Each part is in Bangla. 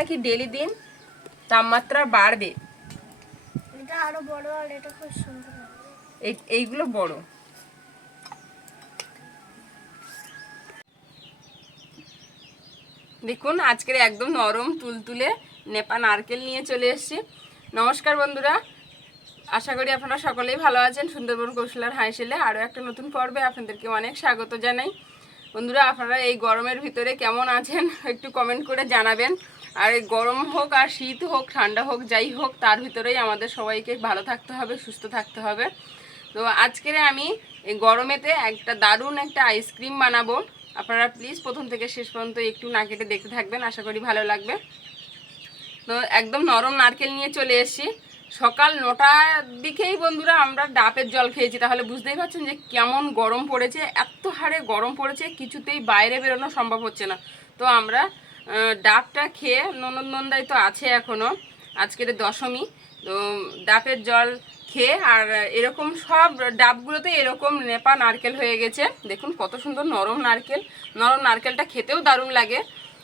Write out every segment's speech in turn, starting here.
নাকি ডেলি দিন তাপমাত্রা বাড়বে। এটা আরো বড় আর এটা খুব সুন্দর। এইগুলো বড়। দেখুন আজকের একদম নরম তুলতুলে নেপা নারকেল নিয়ে চলে এসেছি। নমস্কার বন্ধুরা, আশা করি আপনারা সকলেই ভালো আছেন। সুন্দরবন কৌশলার হাইসেলে আরও একটা নতুন পর্বে আপনাদেরকে অনেক স্বাগত জানাই। বন্ধুরা, আপনারা এই গরমের ভিতরে কেমন আছেন একটু কমেন্ট করে জানাবেন। আর এই গরম হোক আর শীত হোক ঠান্ডা হোক যাই হোক, তার ভিতরেই আমাদের সবাইকে ভালো থাকতে হবে, সুস্থ থাকতে হবে। তো আজকের আমি এই গরমেতে একটা দারুণ একটা আইসক্রিম বানাবো। আপনারা প্লিজ প্রথম থেকে শেষ পর্যন্ত একটু না কেটে দেখতে থাকবেন, আশা করি ভালো লাগবে। তো একদম নরম নারকেল নিয়ে চলে এসেছি। সকাল 9টার দিকেই বন্ধুরা আমরা ডাবের জল খেয়েছি, তাহলে বুঝতেই পারছেন যে কেমন গরম পড়েছে। এত হারে গরম পড়েছে, কিছুতেই বাইরে বেরোনো সম্ভব হচ্ছে না। তো আমরা ডাবটা খেয়ে ননদাই তো আছে এখনও, আজকের দশমী। তো ডাবের জল খেয়ে আর এরকম সব ডাবগুলোতে এরকম নেপা নারকেল হয়ে গেছে। দেখুন কত সুন্দর নরম নারকেল। নরম নারকেলটা খেতেও দারুণ লাগে।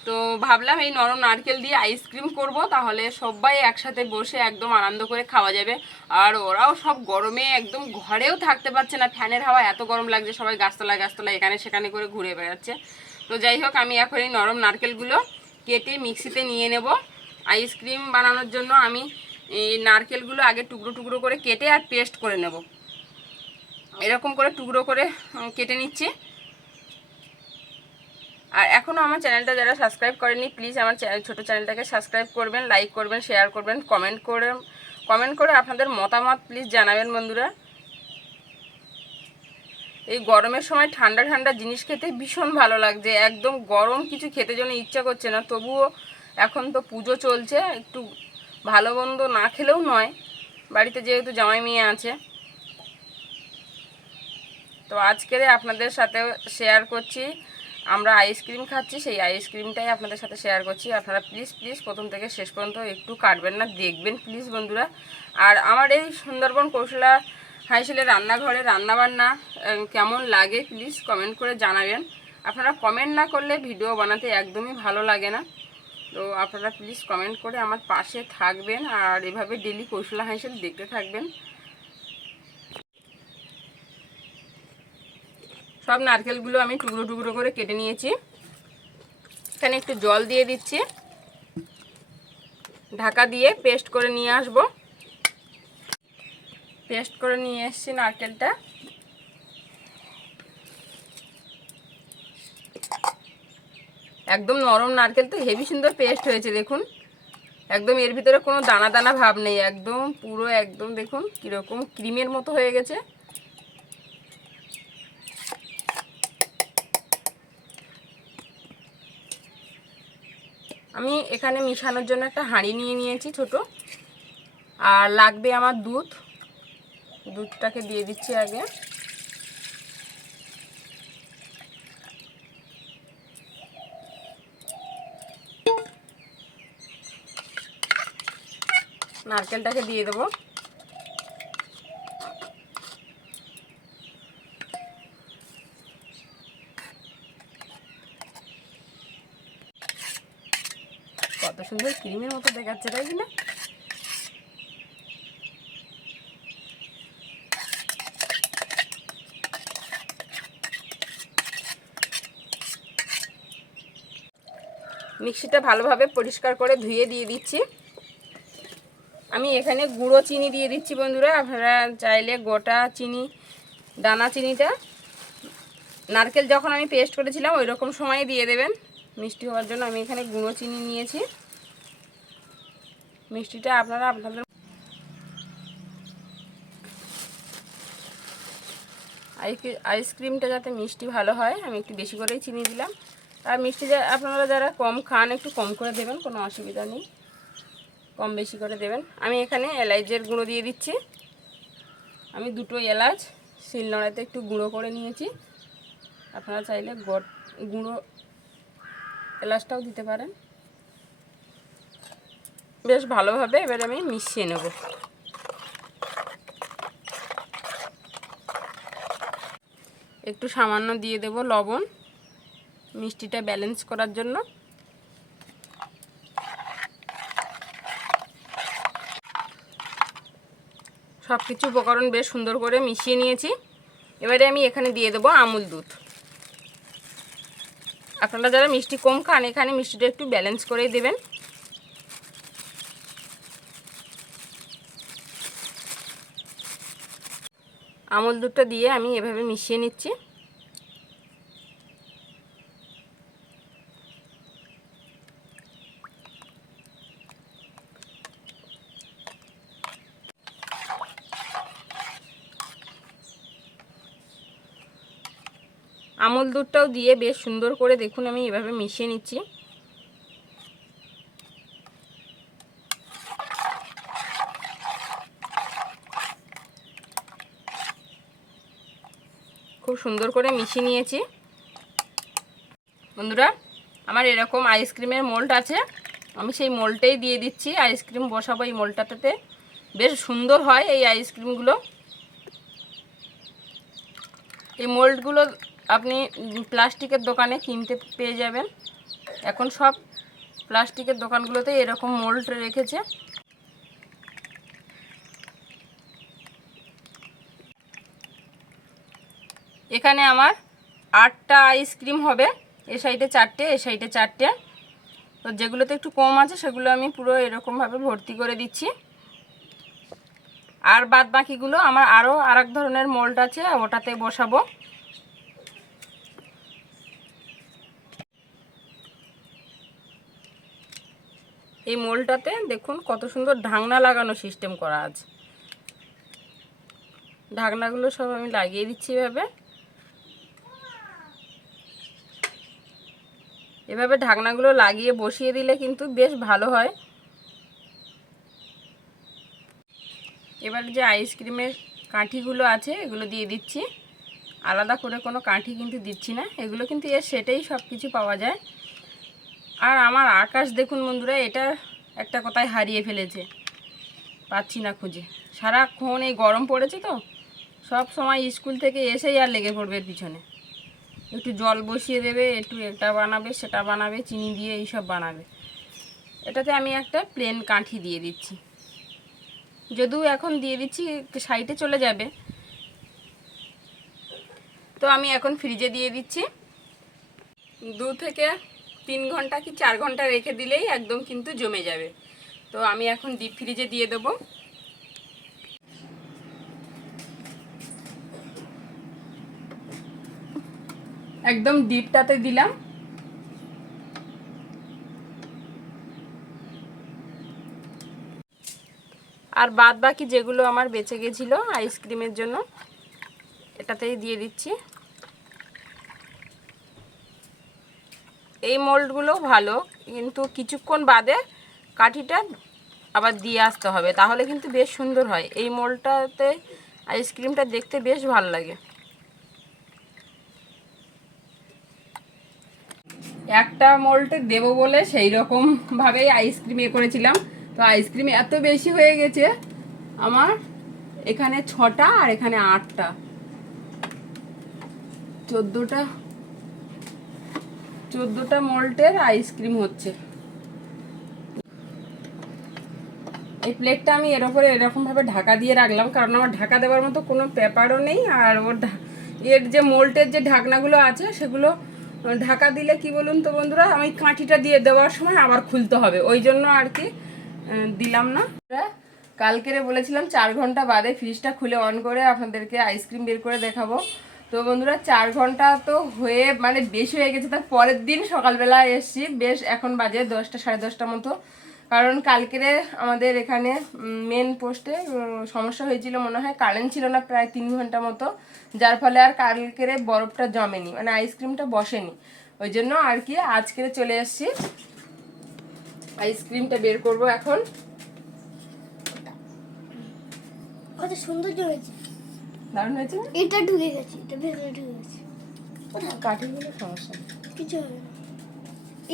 তো ভাবলাম এই নরম নারকেল দিয়ে আইসক্রিম করব, তাহলে সবাই একসাথে বসে একদম আনন্দ করে খাওয়া যাবে। আর ওরাও সব গরমে একদম ঘরেও থাকতে পারছে না, ফ্যানের হাওয়া এত গরম লাগছে, সবাই গাছতলায় এখানে সেখানে করে ঘুরে বেড়াচ্ছে। তো যাই হোক, আমি এখন এই নরম নারকেলগুলো কেটে মিক্সিতে নিয়ে নেব। আইসক্রিম বানানোর জন্য আমি এই নারকেলগুলো আগে টুকরো টুকরো করে কেটে আর পেস্ট করে নেব। এরকম করে টুকরো করে কেটে নিচ্ছি। আর এখনও আমার চ্যানেলটা যারা সাবস্ক্রাইব করেনি, প্লিজ আমার ছোটো চ্যানেলটাকে সাবস্ক্রাইব করবেন, লাইক করবেন, শেয়ার করবেন, কমেন্ট করে আপনাদের মতামত প্লিজ জানাবেন বন্ধুরা। এই গরমের সময় ঠান্ডা ঠান্ডা জিনিস খেতে ভীষণ ভালো লাগছে। একদম গরম কিছু খেতে যেন ইচ্ছা করছে না। তবুও এখন তো পুজো চলছে, একটু ভালো মন্দ না খেলেও নয়, বাড়িতে যেহেতু জামাই মেয়ে আছে। তো আজকের আপনাদের সাথে শেয়ার করছি, আমরা আইসক্রিম খাচ্ছি, সেই আইসক্রিমটাই আপনাদের সাথে শেয়ার করছি। আপনারা প্লিজ প্রথম থেকে শেষ পর্যন্ত একটু কাটবেন না, দেখবেন প্লিজ বন্ধুরা। আর আমার এই সুন্দরবন কৌশলা হাইসেলের রান্নাঘরে রান্নাবান্না কেমন লাগে প্লিজ কমেন্ট করে জানাবেন। আপনারা কমেন্ট না করলে ভিডিও বানাতে একদমই ভালো লাগে না। তো আপনারা প্লিজ কমেন্ট করে আমার পাশে থাকবেন আর এভাবে ডেলি কৌশলা হাইসেল দেখতে থাকবেন। সব নারকেলগুলো আমি টুকরো টুকরো করে কেটে নিয়েছি। এখানে একটু জল দিয়ে দিচ্ছি, ঢাকা দিয়ে পেস্ট করে নিয়ে আসব। পেস্ট করে নিয়ে এসেছি নারকেলটা। একদম নরম নারকেল, তো হেভি সুন্দর পেস্ট হয়েছে দেখুন। একদম এর ভিতরে কোনো দানা দানা ভাব নেই, একদম পুরো একদম দেখুন কীরকম ক্রিমের মতো হয়ে গেছে। আমি এখানে মিশানোর জন্য একটা হাঁড়ি নিয়ে নিয়েছি ছোট, আর লাগবে আমার দুধটাকে দিয়ে দিচ্ছি আগে। নারকেলটাকে দিয়ে দেবো। কত সুন্দর ক্রিমের মতো দেখাচ্ছে, তাই না? মিক্সিটা ভালোভাবে পরিষ্কার করে ধুয়ে দিয়ে দিচ্ছি। আমি এখানে গুঁড়ো চিনি দিয়ে দিচ্ছি বন্ধুরা। আপনারা চাইলে গোটা চিনি, দানা চিনিটা নারকেল যখন আমি পেস্ট করেছিলাম ওই রকম সময়ে দিয়ে দেবেন মিষ্টি হওয়ার জন্য। আমি এখানে গুঁড়ো চিনি নিয়েছি। মিষ্টিটা আপনারা আপনাদের আইসক্রিমটা যাতে মিষ্টি ভালো হয়, আমি একটু বেশি করেই চিনি দিলাম। আর মিষ্টি আপনারা যারা কম খান একটু কম করে দেবেন, কোনো অসুবিধা নেই, কম বেশি করে দেবেন। আমি এখানে এলাচের গুঁড়ো দিয়ে দিচ্ছি। আমি 2টো এলাচ শিলনোড়াতে একটু গুঁড়ো করে নিয়েছি। আপনারা চাইলে গুঁড়ো এলাচটাও দিতে পারেন। বেশ ভালোভাবে এবার আমি মিশিয়ে নেব। একটু সামান্য দিয়ে দেব লবণ, মিষ্টিটা ব্যালেন্স করার জন্য। সব কিছু উপকরণ বেশ সুন্দর করে মিশিয়ে নিয়েছি। এবারে আমি এখানে দিয়ে দেবো আমুল দুধ। আপনারা যারা মিষ্টি কম খান এখানে মিষ্টিটা একটু ব্যালেন্স করেই দেবেন। আমুল দুধটা দিয়ে আমি এভাবে মিশিয়ে নিচ্ছি। আমুল দুধটাও দিয়ে বেশ সুন্দর করে দেখুন আমি এভাবে মিশিয়ে নিচ্ছি। খুব সুন্দর করে মিশিয়ে নিয়েছি। বন্ধুরা আমার এরকম আইসক্রিমের মোল্ড আছে, আমি সেই মোল্ডটাই দিয়ে দিচ্ছি। আইসক্রিম বসাবো এই মোল্ডটাতে, বেশ সুন্দর হয় এই আইসক্রিমগুলো। এই মোল্ডগুলো আপনি প্লাস্টিকের দোকানে কিনতে পেয়ে যাবেন। এখন সব প্লাস্টিকের দোকানগুলোতে এরকম মোল্ড রেখেছে। এখানে আমার 8টা আইসক্রিম হবে, এ সাইডে 4টে, এ সাইডে 4টে। তো যেগুলোতে একটু কম আছে সেগুলো আমি পুরো এরকমভাবে ভর্তি করে দিচ্ছি। আর বাদ বাকিগুলো আমার আরও আরেক ধরনের মোল্ড আছে, ওটাতে বসাবো। এই মোল্ডটাতে দেখুন কত সুন্দর ঢাকনা লাগানো সিস্টেম করা আছে। ঢাকনাগুলো সব আমি লাগিয়ে দিচ্ছি এভাবে। এভাবে ঢাকনাগুলো লাগিয়ে বসিয়ে দিলে কিন্তু বেশ ভালো হয়। এবার যে আইসক্রিমের কাঠিগুলো আছে এগুলো দিয়ে দিচ্ছি। আলাদা করে কোনো কাঠি কিন্তু দিচ্ছি না, এগুলো কিন্তু এর সেটাই সব কিছু পাওয়া যায়। আর আমার আকাশ দেখুন বন্ধুরা, এটা একটা কোথায় হারিয়ে ফেলেছে, পাচ্ছি না খুঁজে। সারাক্ষণ এই গরম পড়েছে তো, সব সময় স্কুল থেকে এসেই আর লেগে পড়বে এর পিছনে। একটু জল বসিয়ে দেবে, একটু এটা বানাবে সেটা বানাবে, চিনি দিয়ে এইসব বানাবে। এটাতে আমি একটা প্লেন কাঠি দিয়ে দিচ্ছি, যদিও এখন দিয়ে দিচ্ছি সাইডে চলে যাবে। তো আমি এখন ফ্রিজে দিয়ে দিচ্ছি। 2 থেকে 3 ঘন্টা কি 4 ঘন্টা রেখে দিলেই একদম কিন্তু জমে যাবে। তো আমি এখন ডিপ ফ্রিজে দিয়ে দেবো। একদম ডিপটাতে দিলাম। আর বাদ বাকি যেগুলো আমার বেঁচে গেছিলো আইসক্রিমের জন্য এটাতেই দিয়ে দিচ্ছি। এই মোল্ডগুলো ভালো, কিন্তু কিছুক্ষণ বাদে কাঠিটা আবার দিয়ে আসতে হবে, তাহলে কিন্তু বেশ সুন্দর হয়। এই মোল্ডটাতে আইসক্রিমটা দেখতে বেশ ভালো লাগে। একটা মোল্ডে দেবো বলে সেই রকমভাবেই আইসক্রিম করেছিলাম। তো আইসক্রিম এত বেশি হয়ে গেছে আমার, এখানে 6টা আর এখানে 8টা, 14টা মোল্ডের আইসক্রিম হচ্ছে। এই প্লেটটা আমি এর উপরে এরকমভাবে ঢাকা দিয়ে রাখলাম, কারণ আমার ঢাকা দেওয়ার মতো কোনো পেপারও নেই। আর এর যে মোল্ডের যে ঢাকনাগুলো আছে সেগুলো ঢাকা দিলে কি বলুন তো বন্ধুরা, আমি কাঠিটা দিয়ে দেওয়ার সময় আবার খুলতে হবে, ওই জন্য আর কি দিলাম না। কালকেরে বলেছিলাম 4 ঘন্টা বাদে ফ্রিজটা খুলে অন করে আপনাদেরকে আইসক্রিম বের করে দেখাবো। তো বন্ধুরা 4 ঘন্টা তো হয়ে মানে বেশি হয়ে গেছে, তার পরের দিন সকালবেলা এসছি, বেশ এখন বাজে 10টা সাড়ে 10টা মতো। কারণ কালকেরে আমাদের এখানে মেন পোস্টে সমস্যা হয়েছিল, মনে হয় কারেন্ট ছিল না প্রায় 3 ঘন্টা মতো, যার ফলে আর কালকেরে বরফটা জমেনি, মানে আইসক্রিমটা বসেনি। ওই জন্য আর কি আজকেরে চলে এসছি, আইসক্রিমটা বের করব এখন। কত সুন্দর হয়েছে, দারুণ হয়েছে। এটা ঢুকে গেছে, এটা ভেতরে ঢুকে গেছে। কাঠিগুলো সমস্যা কিছু হবে না,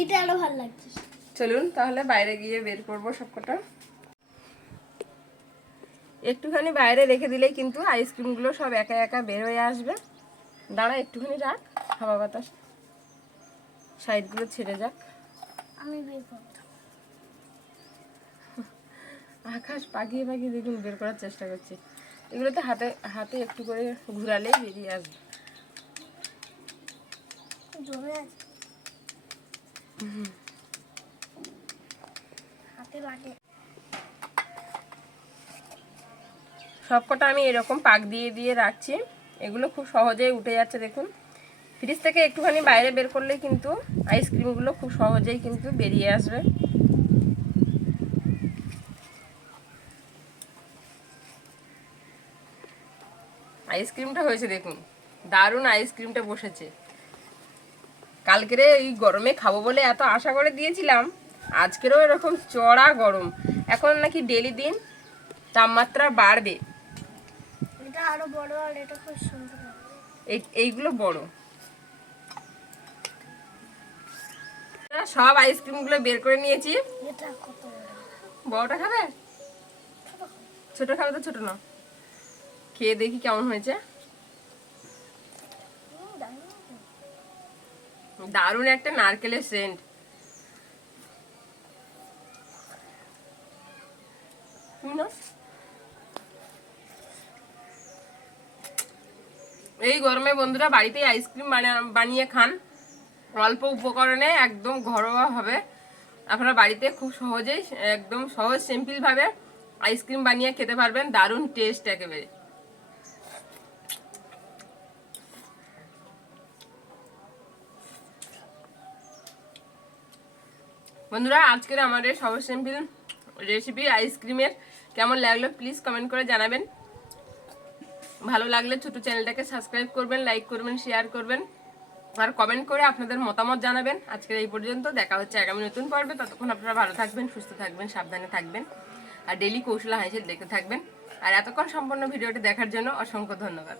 এটা আরো ভালো লাগছে। চলুন তাহলে বাইরে গিয়ে বের করব সবকটা। একটুখানি বাইরে রেখে দিলেই কিন্তু আইসক্রিমগুলো সব একা একা বের হয়ে আসবে। দাঁড়া একটুখানি রাখ, হাওয়া বাতাস সাইডগুলো ছেড়ে যাক। আমি বের করব। আকাশ পাকিয়ে পাকিয়ে দেখুন বের করার চেষ্টা করছি। এগুলোতে হাতে হাতে একটু করে ঘুরালেই বেরিয়ে আসবে। জমে আছে হাতে লাগে। সবকটা আমি এরকম পাক দিয়ে দিয়ে রাখছি। এগুলো খুব সহজেই উঠে যাচ্ছে দেখুন। ফ্রিজ থেকে একটুখানি বাইরে বের করলেই কিন্তু আইসক্রিমগুলো খুব সহজেই কিন্তু বেরিয়ে আসবে। আইসক্রিমটা হয়েছে দেখুন, দারুণ আইসক্রিমটা বসেছে। কালকের এই গরমে খাবো বলে এত আশা করে দিয়েছিলাম, আজকেরও এরকম চড়া গরম। এখন নাকি ডেলি দিন তাপমাত্রা বাড়বে। এটা আরো বড় আর এটা খুব সুন্দর এইগুলো বড়। সব আইসক্রিমগুলো বের করে নিয়েছি। এটা কত বড়। বড়টা খাবে? ছোট খাবে তো ছোট না, খেয়ে দেখি কেমন হয়েছে। দারুণ একটা নারকেলের সেন্ট। এই গরমে বন্ধুরা বাড়িতেই আইসক্রিম বানিয়ে খান। অল্প উপকরণে একদম ঘরোয়া ভাবে আপনারা বাড়িতে খুব সহজেই একদম সহজ সিম্পল ভাবে আইসক্রিম বানিয়ে খেতে পারবেন। দারুণ টেস্ট একেবারে। বন্ধুরা আজকের আমাদের সহজ সিম্পল রেসিপি আইসক্রিমের কেমন লাগলো প্লিজ কমেন্ট করে জানাবেন। ভালো লাগলে ছোট চ্যানেলটাকে সাবস্ক্রাইব করবেন, লাইক করবেন, শেয়ার করবেন আর কমেন্ট করে আপনাদের মতামত জানাবেন। আজকের এই পর্যন্ত, দেখা হচ্ছে আগামী নতুন পর্বে। ততক্ষণ আপনারা ভালো থাকবেন, সুস্থ থাকবেন, সাবধানে থাকবেন আর ডেইলি কৌশল হাসিল দেখতে থাকবেন। আর এতক্ষণ সম্পূর্ণ ভিডিওটি দেখার জন্য অসংখ্য ধন্যবাদ।